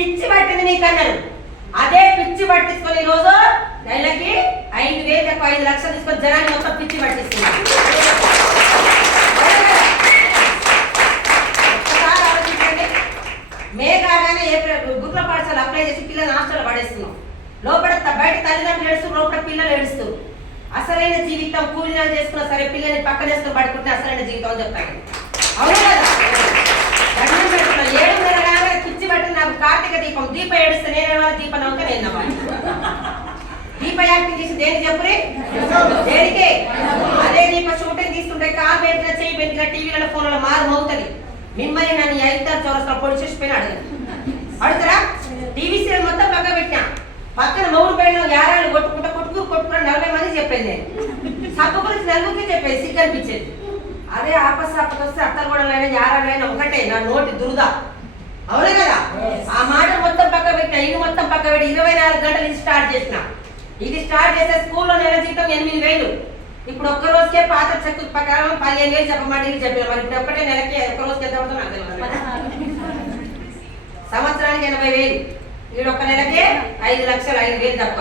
పిచ్చి పట్టింది నీకు అన్నారు. అదే పిచ్చి పట్టించుకొని ఈరోజు నెలకి 5,000 5 లక్షలు తీసుకొని జనాన్ని మొత్తం పిచ్చి పట్టిస్తున్నారు. ఒక్కసారి ఆలోచించండి. మే కాగానే గురుకుల పాఠశాల అప్లై చేసి పిల్లలు హాస్టల్ పడేస్తున్నాం. లోపల బయట తల్లిదండ్రులు ఏడుస్తూ లోపల పిల్లలు ఏడుస్తూ. అసలైన జీవితం కూలినాలు చేసుకున్నా సరే పిల్లల్ని పక్కన వేసుకుని పడుకుంటే అసలైన జీవితం అని చెప్తాను. అవును కదా? దండం పెడుతున్నా. 7:30 కాగానే పిచ్చి పట్టింది నాకు. కార్తీక దీపం దీప ఏడుస్తే నేనేమో దీప నవ్వుతా నేను దీప యాక్టింగ్ చేసి దేని చెప్పురి దేనికే. అదే దీప షూటింగ్ తీస్తుంటే కాలు పెంచిన చేయి పెంచిన టీవీలలో ఫోన్లలో మారు మోగుతుంది. మిమ్మల్ని నన్ను 5 చౌరస్తా పొడి చేసిపోయిన అడుగుతారా? టీవీ సీరియల్ మొత్తం పక్క పెట్టినా. పక్కన మొగుడు పైన యారాలు కొట్టుకుని 40 మంది చెప్పేది. నేను సబ్బు గురించి నలుగురికి చెప్పేది. సిగ్గు అనిపించేది. అదే ఆపసప్పకి వస్తే అత్తలు కూడా యారాలైనా ఒకటే నా నోటి దురద. అవునే కదా? ఆ మాట మొత్తం పక్క పెట్టినా. ఇది మొత్తం పక్క పెట్టి 24 గంటలు ఇది స్టార్ట్ చేసిన. ఇది స్టార్ట్ చేసే స్కూల్లో నెల జీతం 8,000. ఇప్పుడు ఒక్క రోజుకే పాత చెక్కు ప్రకారం 15,000 చెప్పమంటే ఇది చెప్పిన. మరి ఇప్పుడు ఒక్కటే నెలకి ఒక్క రోజుకి ఎంత పడుతుందో నాకు తెలియదు. సంవత్సరానికి 80,000. వీడు ఒక్క నెలకే 5 లక్షలు 5,000 తప్ప.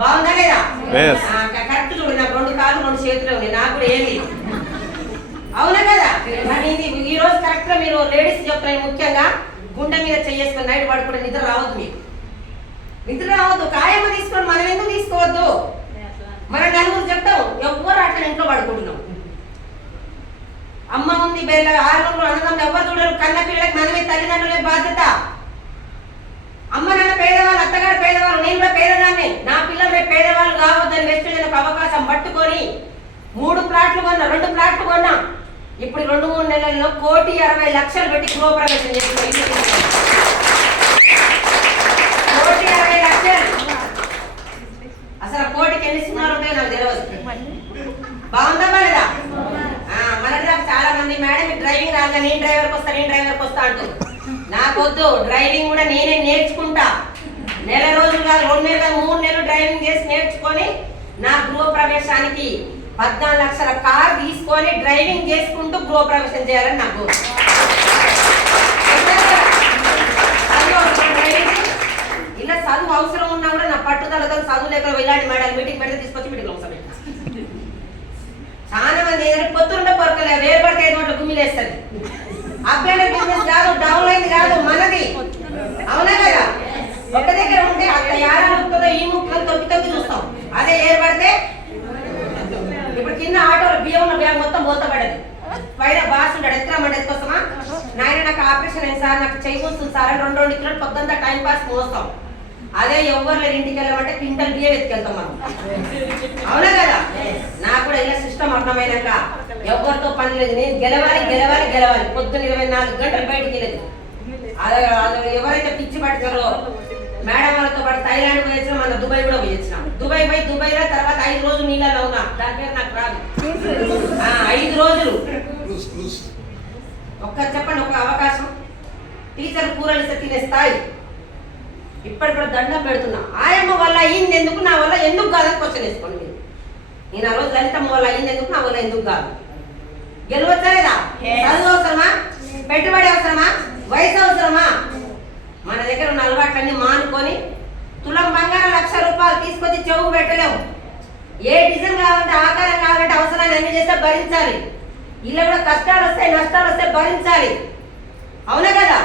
బాగుందా లేదా? కరెక్ట్ చూడు. నాకు 2 కాళ్ళు 2 చేతులు ఉన్నాయి. నాకు కూడా ఏమి. అవునా కదా? ఈ రోజు కరెక్ట్ గా మీరు లేడీస్ చెప్తున్నాయి. ముఖ్యంగా గుండె మీద చేసుకుని నైట్ పడుకుంటే నిద్ర రావద్దు. మీకు నిద్ర రావద్దు. కాయమ్మ తీసుకొని మనం ఎందుకు తీసుకోవద్దు? మనం నలుగురు చెప్తాం. ఎవ్వరు అట్లా ఇంట్లో పడుకుంటున్నాం. అమ్మ ఉంది బెల్ల 6 రోజులు అన్నదమ్ములు ఎవరు చూడరు. కన్న పిల్లలకి మనమే తల్లిదండ్రులే బాధ్యత. అమ్మ నాన్న పేదవాళ్ళు, అత్తగారు పేదవాళ్ళు, నేను కూడా పేదదాన్ని. నా పిల్లలు రేపు పేదవాళ్ళు కావద్దని వెస్టేజ్ ఒక అవకాశం పట్టుకొని 3 ప్లాట్లు కొన్నా, 2 ప్లాట్లు కొన్నా. ఇప్పుడు 2-3 నెలల్లో 1,60,00,000 పెట్టి గృహప్రవేశం చేస్తున్నాం. 1,60,00,000. అసలు 1,00,00,000కి ఎన్ని సినిమాలు ఉంటాయో నాకు తెలియదు. బాగుందా బాలేదా? మనకి చాలా మంది మేడం డ్రైవింగ్ రాగా నేను డ్రైవర్కి వస్తా అంటూ. నాకొద్దు. డ్రైవింగ్ కూడా నేనే నేర్చుకుంటా. నెల రోజులు కాదు 2 నెలలు 3 నెలలు డ్రైవింగ్ చేసి నేర్చుకొని నా గృహప్రవేశానికి 14 లక్షల కార్ తీసుకొని డ్రైవింగ్ చేసుకుంటూ గృహప్రవేశం చేయాలని నాకు. ఇలా చదువు అవసరం ఉన్నా కూడా నా పట్టుదలతో చదువు లేక ఇలాంటి మేడాలు మీటింగ్ పెడితే తీసుకొచ్చి మీటింగ్ అవసరం. చాలా మంది ఏదైనా పొత్తుంటే పొరకలే వేరు పడితే 5 గంటల గుమ్మిలేస్తుంది. అప్లైన్ బిజినెస్ కాదు, డౌన్ లైన్ కాదు, మనది. అవునా కదా? ఒక దగ్గర ఉంటే అక్కడ యారాలు ముక్కదో ఈ ముక్కలు తొక్కి చూస్తాం. అదే ఏర్పడితే ఇప్పుడు కింద ఆటోలో బియ్యం బ్యాగ్ మొత్తం మూతపడదు. పైన బాస్ ఉంటాడు. ఎత్తురామంటే ఎత్తుకొస్తామా? నాయన నాకు ఆపరేషన్ అయింది సార్, నాకు చెయ్యి వస్తుంది సార్ అని 2 కిలోలు పొద్దుంతా టైం పాస్ మోస్తాం. అదే ఎవరు లేరు ఇంటికి వెళ్ళమంటే క్వింటల్ బియ్యం ఎత్తుకెళ్తాం మనం. అవునా కదా? నాకు కూడా ఇలా సిస్టమ్ అర్థమైనాక ఎవరితో పని లేదు. నేను గెలవాలి. పొద్దున్న 24 గంటలు బయటికి వెళ్ళదు. అది ఎవరైతే పిచ్చి పట్టారో మేడం వాళ్ళతో పాటు థైలాండ్ పోయి వచ్చినా, మన దుబాయ్ కూడా పోయి వచ్చినాం. దుబాయ్లో తర్వాత 5 రోజులు నీళ్ళలో ఉన్నా. దాని పేరు నాకు రాదు. 5 రోజులు చెప్పండి. ఒక అవకాశం. టీచర్ కూరలు ఇస్తే తినే స్థాయి. ఇప్పటికి కూడా దండం పెడుతున్నా. ఆయమ్మ వల్ల అయ్యింది ఎందుకు, నా వల్ల ఎందుకు కాదని క్వశ్చన్ వేసుకోండి మీరు. నేను ఆ రోజు లలితమ్మ వల్ల అయ్యింది ఎందుకు, నా వల్ల ఎందుకు కాదు. గెలవచ్చా లేదా? చదువు అవసరమా? పెట్టుబడి అవసరమా? వయసు అవసరమా? మన దగ్గర ఉన్న అలవాట్లన్నీ మానుకొని తులం బంగారం 1,00,000 రూపాయలు తీసుకొచ్చి చెవు పెట్టలేము. ఏ డిజైన్ కావాలంటే ఆకారం కావాలంటే అవసరాన్ని అన్ని చేస్తే భరించాలి. ఇలా కూడా కష్టాలు వస్తాయి, నష్టాలు వస్తే భరించాలి. అవునా కదా?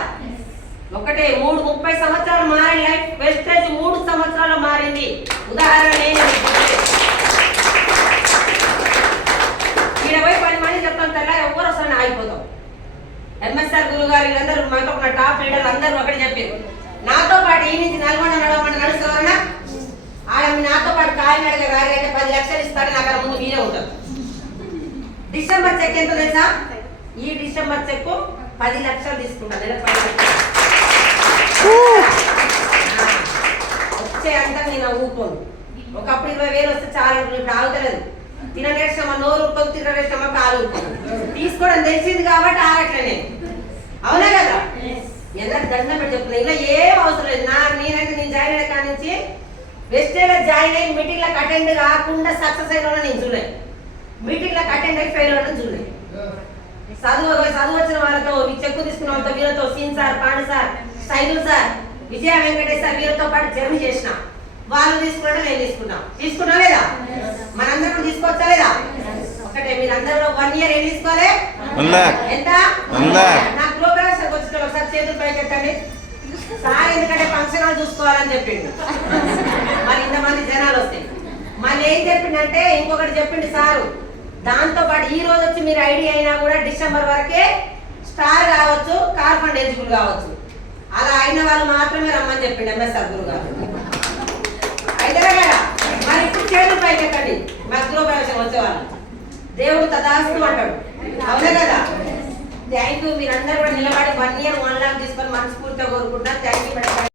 ఒకటే 30 సంవత్సరాలు మారిన లైఫ్ వెస్టేజ్ 3 సంవత్సరాలు మారింది. ఉదాహరణ నేను ఇక్కడ పోయి 10 మంది చెప్తాను తెల్ల ఎవరు వస్తారని ఆగిపోతాం. ఎంఎస్ఆర్ గురువు గారు వీళ్ళందరూ మనతో ఉన్న టాప్ లీడర్లు అందరూ ఒకటి చెప్పారు. నాతో పాటు ఈ నుంచి నల్గొండ నడుస్తారన్నా ఆయన నాతో పాటు కాలినడగ రాగైతే 10 లక్షలు ఇస్తాడు. నాకు అక్కడ ముందు మీరే ఉంటారు. డిసెంబర్ చెక్ ఎంత తెలుసా? ఈ డిసెంబర్ చెక్ 10 లక్షలు తీసుకుంటాను. నెలకు 10 లక్షలు వచ్చే అంతా నేను ఊరుకోను. ఒకప్పుడు 20,000 వస్తే చాలా. ఇప్పుడు ఆగుతలేదు. తిననేస్తామా నోరు ఊరుకోదు, తిననేస్తామా కాలు ఊరుకోదు. తీసుకోవడం తెలిసింది కాబట్టి ఆగట్లే నేను. అవునా కదా? ఎంత దండం పెట్టి చెప్తున్నా. ఇలా ఏం అవసరం లేదు. నేనైతే నేను జాయిన్ అయిన కాడి నుంచి వెస్టేజ్ జాయిన్ అయ్యి మీటింగ్లకు అటెండ్ కాకుండా సక్సెస్ అయిన నేను చూడలేదు. మీటింగ్లకు అటెండ్ అయ్యి ఫెయిల్ అవ్వడం చూడలేదు. చదువు వచ్చిన వాళ్ళతో చెక్కు తీసుకున్న వాళ్ళతో వీళ్ళతో సీన్ sir, Pandu sir, Saidul sir Vijaya Venkateshwara వీరితో పాటు జర్నీ చేసిన. వాళ్ళు తీసుకున్నాడు, నేను తీసుకున్నా లేదా? మనందరం తీసుకోవచ్చా లేదా? ఒకటే మీరందరూ 1 year ఏం తీసుకోవాలి? ఎంత? నాకు ప్రోగ్రామ్స్ వచ్చిన ఒకసారి చేతులు పైకి ఎత్తండి. సార్ ఎందుకంటే ఫంక్షన్ హాల్ చూసుకోవాలని చెప్పిండు. మరి ఇంతమంది జనాలు వస్తాయి. మళ్ళీ ఏం చెప్పిండంటే ఇంకొకటి చెప్పిండు సారు, దాంతో పాటు ఈ రోజు వచ్చి మీరు ఐడి అయినా కూడా డిసెంబర్ వరకే స్టార్ కావచ్చు, కార్ ఫండ్ ఎలిజిబుల్ కావచ్చు. అలా అయిన వాళ్ళు మాత్రమే రమ్మని చెప్పిండు ఎంఎస్ఆర్ గురు గారు. అయితే కదా మరి ఇప్పుడు చేతులు పైకి ఎక్కండి మా గృహప్రవేశం వచ్చేవాళ్ళు. దేవుడు తదాస్తు అంటాడు, అవునే కదా? Thank you. మీరందరూ కూడా నిలబడి 1 year 1 lakh తీసుకొని మనస్ఫూర్తిగా కోరుకుంటున్నా. Thank you madam.